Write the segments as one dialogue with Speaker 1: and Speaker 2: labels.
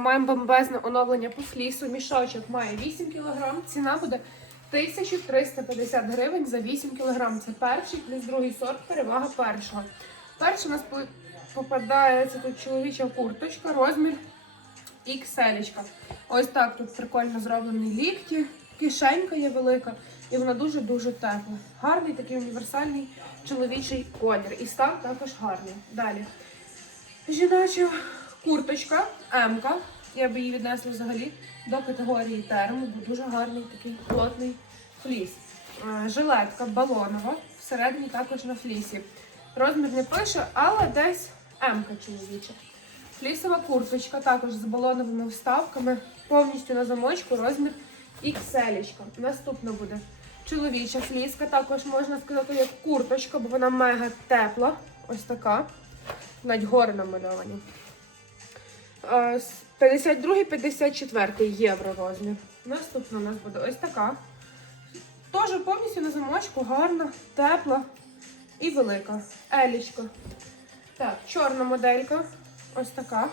Speaker 1: Маємо бомбезне оновлення по флісу. Мішочок має 8 кг. Ціна буде 1350 гривень за 8 кг. Це перший плюс другий сорт, перевага першого. Перший у нас попадається тут чоловіча курточка, розмір XL. Ось так тут прикольно зроблені лікті, кишенька є велика, і вона дуже-дуже тепла. Гарний такий універсальний чоловічий колір. І став також гарний. Далі. Жіноча курточка М-ка. Я би її віднесла взагалі до категорії терму, бо дуже гарний такий плотний фліс. Е, Жилетка балонова, всередині також на флісі. Розмір не пише, але десь М-ка чоловіча. Флісова курточка також з балоновими вставками, повністю на замочку, розмір XL. Наступна буде чоловіча фліска, також можна сказати, як курточка, бо вона мега тепла. Ось така. Навіть гори намальовані. Е, з 52-54 євро розмір. Наступна у нас буде ось така. Теж повністю на замочку, гарна, тепла і велика. Елічка. Так, чорна моделька. Ось така.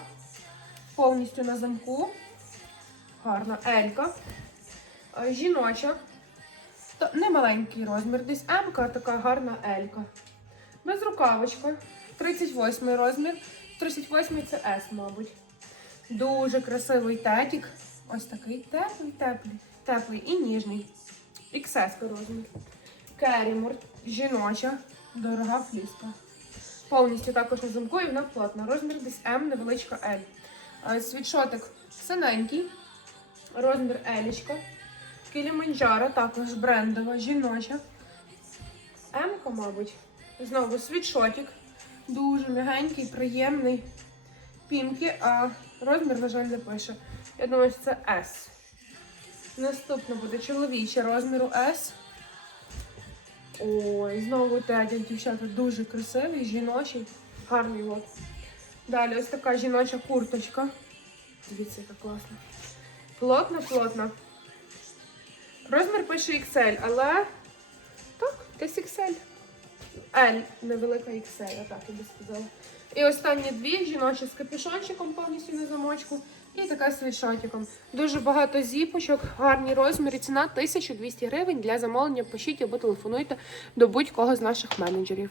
Speaker 1: Повністю на замку. Гарна елька. Е, Жіноча. Не маленький розмір, десь М, така гарна елька. Безрукавочка. 38 розмір. 38 це S, мабуть. Дуже красивий тетік. Ось такий теплий, теплий, теплий і ніжний. XS розмір. Керімор, жіноча, дорога фліска. Повністю також на замку і вона плотна. Розмір десь М, невеличка L. Е, Світшотик синенький. Розмір Елічка. Кіліманджаро також брендова, жіноча. М-ка, мабуть. Знову світшотик. Дуже м'ягенький, приємний. Пімки, а розмір, на жаль, не пише. Я думаю, що це S. Наступно буде чоловіча розміру S. Ой, знову тедя, дівчата, дуже красивий, жіночий, гарний лот. Далі ось така жіноча курточка. Дивіться, яка класна. Плотна, плотна. Розмір пише XL, але так, десь XL. L, невелика XL, я так би сказала. І останні дві жіночі з капюшончиком повністю на замочку. І така з світшотиком. Дуже багато зіпочок, гарні розміри. Ціна 1200 гривень для замовлення. Пишіть або телефонуйте до будь-кого з наших менеджерів.